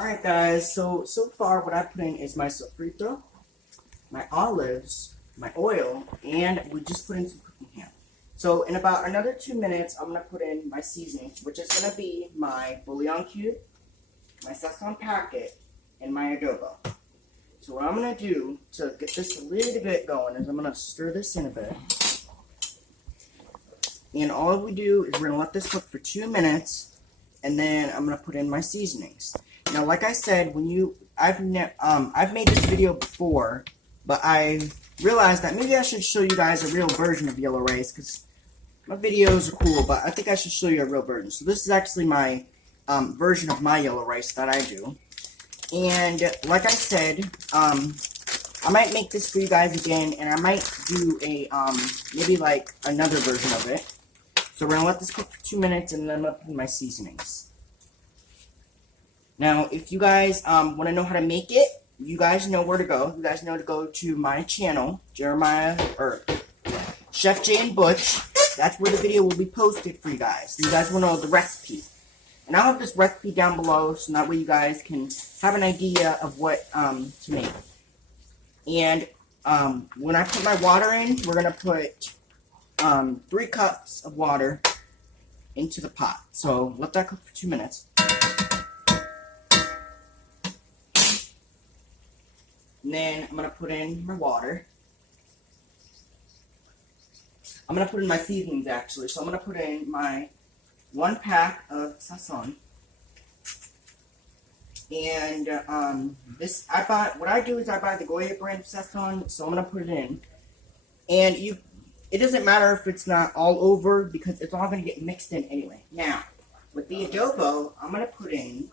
Alright guys, so far what I put in is my sofrito, my olives, my oil, and we just put in some cooking ham. So in about another 2 minutes, I'm going to put in my seasonings, which is going to be my bouillon cube, my sazon packet, and my adobo. So what I'm going to do to get this a little bit going is I'm going to stir this in a bit. And all we do is we're going to let this cook for 2 minutes, and then I'm going to put in my seasonings. Now, like I said, I've made this video before, but I realized that maybe I should show you guys a real version of yellow rice, because my videos are cool, but I think I should show you a real version. So this is actually my version of my yellow rice that I do. And like I said, I might make this for you guys again, and I might do a, maybe like another version of it. So we're going to let this cook for 2 minutes, and then I'm going to put in my seasonings. Now, if you guys want to know how to make it, you guys know where to go. You guys know to go to my channel, Chef Jay and Butch. That's where the video will be posted for you guys. So you guys will know the recipe. And I'll have this recipe down below, so that way you guys can have an idea of what to make. And when I put my water in, we're going to put 3 cups of water into the pot. So let that cook for 2 minutes. And then I'm going to put in my water. I'm going to put in my seasonings, actually. So I'm going to put in my 1 pack of sazon. And what I do is I buy the Goya brand of sazon, so I'm going to put it in. And it doesn't matter if it's not all over, because it's all going to get mixed in anyway. Now, with the adobo, I'm going to put in,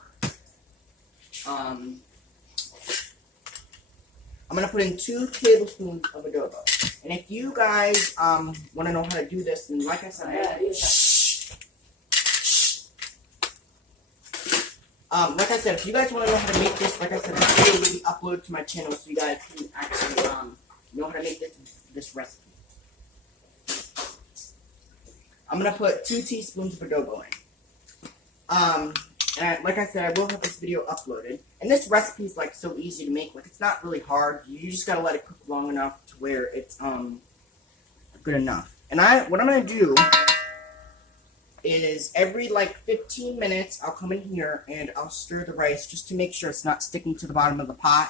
I'm going to put in 2 tablespoons of adobo. And if you guys want to know how to do this, then like I said, if you guys want to know how to make this, like I said, this video will be uploaded to my channel, so you guys can actually know how to make this recipe. I'm going to put 2 teaspoons of adobo in. And like I said, I will have this video uploaded. And this recipe is like so easy to make. Like, it's not really hard. You just gotta let it cook long enough to where it's good enough. And what I'm gonna do is every like 15 minutes I'll come in here and I'll stir the rice just to make sure it's not sticking to the bottom of the pot.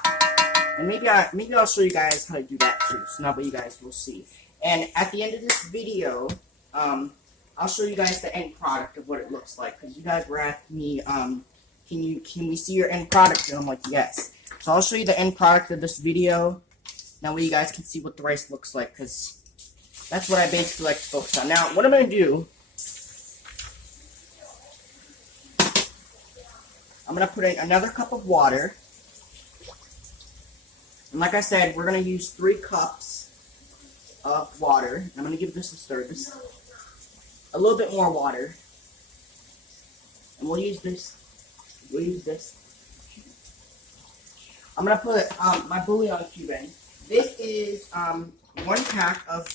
And maybe I'll show you guys how to do that too. So now you guys will see. And at the end of this video, I'll show you guys the end product of what it looks like, because you guys were asking me, can we see your end product? And I'm like, yes. So I'll show you the end product of this video. That way you guys can see what the rice looks like, because that's what I basically like to focus on. Now, what I'm going to do, I'm going to put in another cup of water. And like I said, we're going to use 3 cups of water. I'm going to give this a stir. A little bit more water. And we'll use this. I'm going to put my bouillon cube in. This is 1 pack of,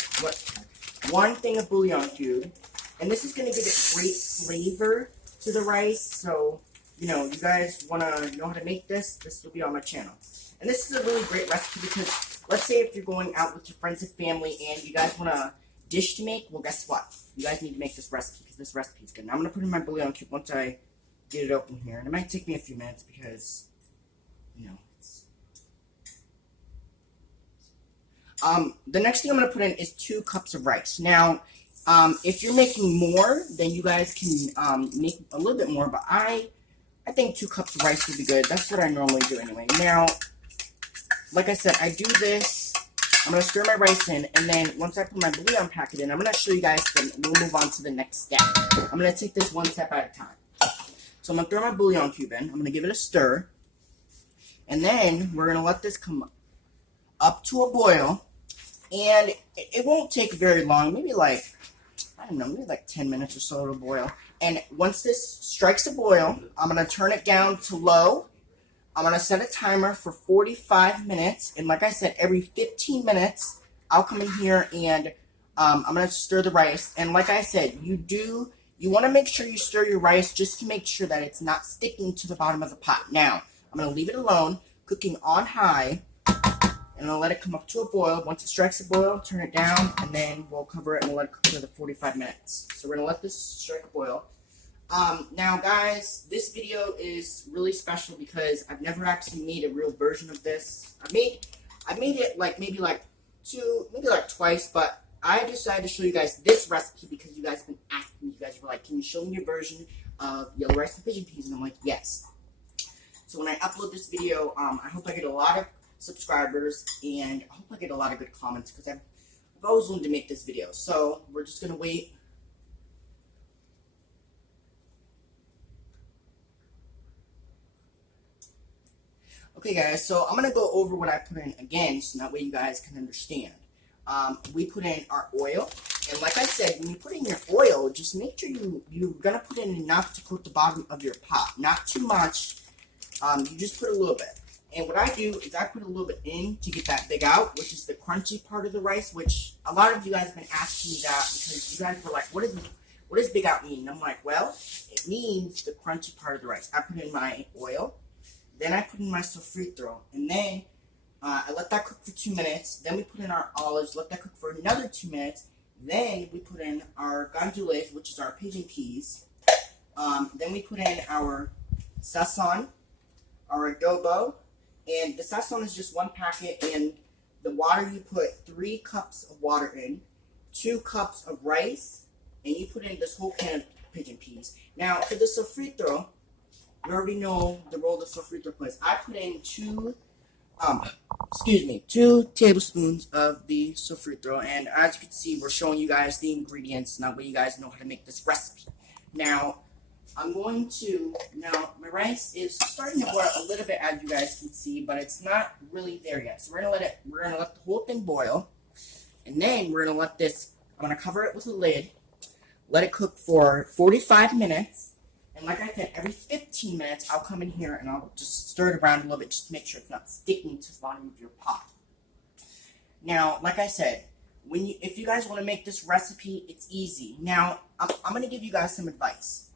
1 thing of bouillon cube. And this is going to give it great flavor to the rice. So, you guys want to know how to make this, this will be on my channel. And this is a really great recipe because, let's say if you're going out with your friends and family and you guys want a dish to make, well, guess what? You guys need to make this recipe because this recipe is good. Now I'm going to put in my bouillon cube once I get it open here. And it might take me a few minutes because, the next thing I'm going to put in is 2 cups of rice. Now, if you're making more, then you guys can make a little bit more. But I think 2 cups of rice would be good. That's what I normally do anyway. Now, like I said, I do this. I'm going to stir my rice in, and then once I put my bouillon packet in, I'm going to show you guys, then we'll move on to the next step. I'm going to take this 1 step at a time. So I'm going to throw my bouillon cube in. I'm going to give it a stir. And then we're going to let this come up to a boil. And it won't take very long, maybe like, I don't know, maybe like 10 minutes or so to boil. And once this strikes a boil, I'm going to turn it down to low. I'm going to set a timer for 45 minutes. And like I said, every 15 minutes, I'll come in here and I'm going to stir the rice. And like I said, you want to make sure you stir your rice just to make sure that it's not sticking to the bottom of the pot. Now, I'm going to leave it alone, cooking on high, and I'll let it come up to a boil. Once it strikes a boil, turn it down, and then we'll cover it and we'll let it cook for the 45 minutes. So we're going to let this strike a boil. Now guys, this video is really special because I've never actually made a real version of this. I made it like maybe twice, but I decided to show you guys this recipe because you guys have been asking me. You guys were like, can you show me your version of yellow rice and pigeon peas? And I'm like, yes. So when I upload this video, I hope I get a lot of subscribers and I hope I get a lot of good comments because I've always wanted to make this video. So we're just gonna wait. Okay guys, so I'm going to go over what I put in again, so that way you guys can understand. We put in our oil, and like I said, when you put in your oil, just make sure you're going to put in enough to coat the bottom of your pot. Not too much, you just put a little bit. And what I do is I put a little bit in to get that big out, which is the crunchy part of the rice, which a lot of you guys have been asking me that because you guys were like, what does big out mean? And I'm like, well, it means the crunchy part of the rice. I put in my oil. Then I put in my sofrito, and then I let that cook for 2 minutes. Then we put in our olives, let that cook for another 2 minutes. Then we put in our gandules, which is our pigeon peas. Then we put in our sazon, our adobo, and the sazon is just 1 packet, and the water you put 3 cups of water in, 2 cups of rice, and you put in this whole can of pigeon peas. Now, for the sofrito, you already know the role the sofrito plays. I put in 2 tablespoons of the sofrito, and as you can see, we're showing you guys the ingredients, and that way you guys know how to make this recipe. Now, my rice is starting to boil a little bit, as you guys can see, but it's not really there yet. So we're gonna let the whole thing boil, and then I'm gonna cover it with a lid, let it cook for 45 minutes. And like I said, every 15 minutes, I'll come in here and I'll just stir it around a little bit just to make sure it's not sticking to the bottom of your pot. Now, like I said, if you guys want to make this recipe, it's easy. Now, I'm going to give you guys some advice.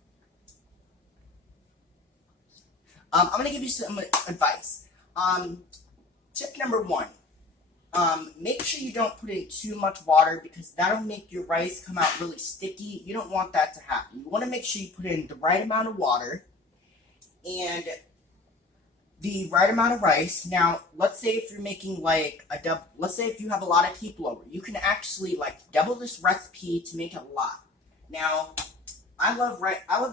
Tip number 1. Make sure you don't put in too much water because that'll make your rice come out really sticky. You don't want that to happen. You want to make sure you put in the right amount of water and the right amount of rice. Now, let's say if you're making let's say if you have a lot of people over, you can actually double this recipe to make it a lot. Now, I love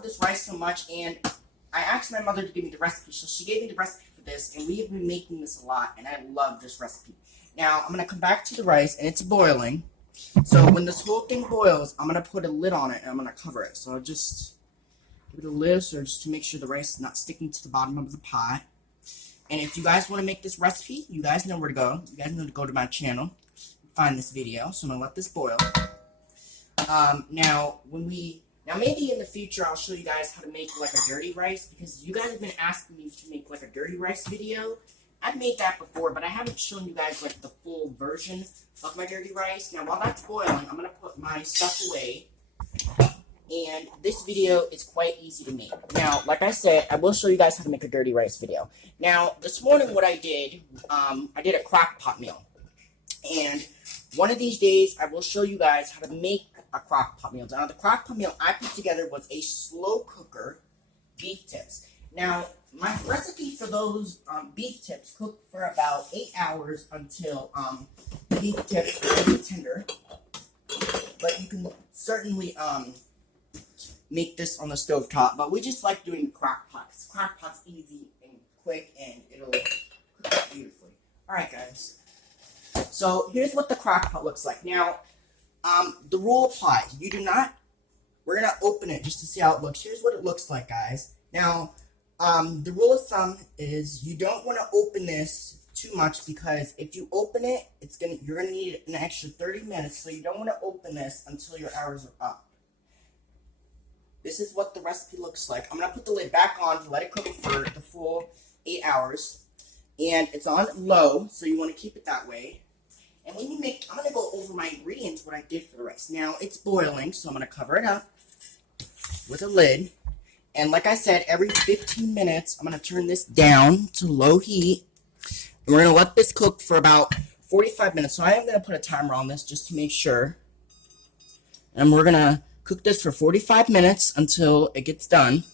this rice so much, and I asked my mother to give me the recipe, so she gave me the recipe for this, and we have been making this a lot, and I love this recipe. Now, I'm going to come back to the rice, and it's boiling. So when this whole thing boils, I'm going to put a lid on it, and I'm going to cover it. So I'll just give it a lid just to make sure the rice is not sticking to the bottom of the pot. And if you guys want to make this recipe, you guys know where to go. You guys know to go to my channel, find this video. So I'm going to let this boil. Now maybe in the future, I'll show you guys how to make a dirty rice, because you guys have been asking me to make a dirty rice video. I've made that before, but I haven't shown you guys the full version of my dirty rice. Now, while that's boiling, I'm going to put my stuff away. And this video is quite easy to make. Now, like I said, I will show you guys how to make a dirty rice video. Now, this morning what I did a Crock-Pot meal. And one of these days, I will show you guys how to make a Crock-Pot meal. Now, the Crock-Pot meal I put together was a slow cooker beef tips. Now, my recipe for those beef tips cooked for about 8 hours until beef tips are really tender. But you can certainly make this on the stove top. But we just like doing Crock-Pot. Crock-Pot's easy and quick, and it'll cook out beautifully. Alright, guys. So here's what the Crock-Pot looks like. Now, the rule applies. We're going to open it just to see how it looks. Here's what it looks like, guys. Now, the rule of thumb is you don't want to open this too much, because if you open it, you're gonna need an extra 30 minutes. So you don't want to open this until your hours are up. This is what the recipe looks like. I'm gonna put the lid back on to let it cook for the full 8 hours, and it's on low, so you want to keep it that way. And when you make, I'm gonna go over my ingredients, what I did for the rice. Now it's boiling, so I'm gonna cover it up with a lid. And like I said, every 15 minutes, I'm going to turn this down to low heat. And we're going to let this cook for about 45 minutes. So I am going to put a timer on this just to make sure. And we're going to cook this for 45 minutes until it gets done.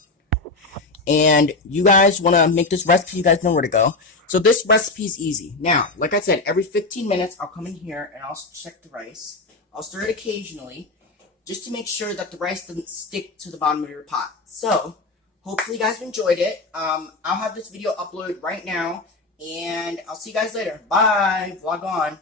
And you guys want to make this recipe, you guys know where to go. So this recipe is easy. Now, like I said, every 15 minutes, I'll come in here and I'll check the rice. I'll stir it occasionally, just to make sure that the rice doesn't stick to the bottom of your pot. So, hopefully you guys enjoyed it. I'll have this video uploaded right now, and I'll see you guys later. Bye. Vlog on.